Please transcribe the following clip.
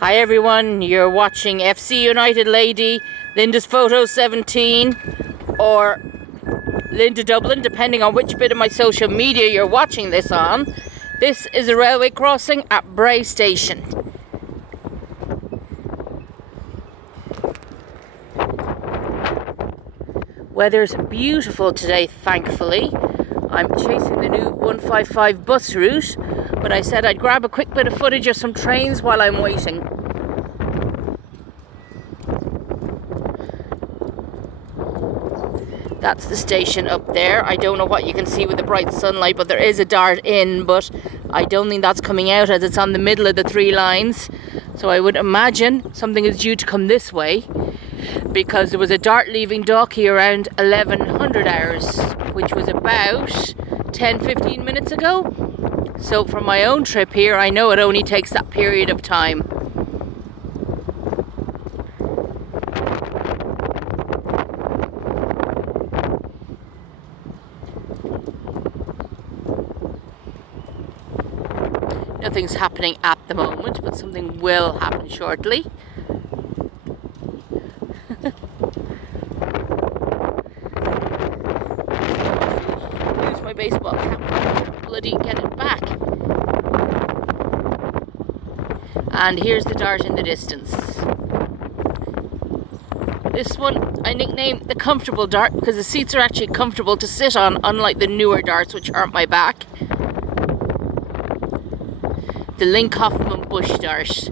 Hi everyone, you're watching FC United Lady, Linda's Photo 17 or Linda Dublin, depending on which bit of my social media you're watching this on. This is a railway crossing at Bray station. Weather's beautiful today, thankfully. I'm chasing the new 155 bus route, but I said I'd grab a quick bit of footage of some trains while I'm waiting. That's the station up there. I don't know what you can see with the bright sunlight, but there is a dart in, but I don't think that's coming out as it's on the middle of the three lines. So I would imagine something is due to come this way, because there was a dart leaving Dalkey around 1100 hours, which was about 10-15 minutes ago. So from my own trip here, I know it only takes that period of time. Nothing's happening at the moment, but something will happen shortly. Use my baseball cap, bloody get it back. And here's the dart in the distance. This one I nicknamed the comfortable dart because the seats are actually comfortable to sit on, unlike the newer darts which aren't my back. The Link Hoffman Bush dart.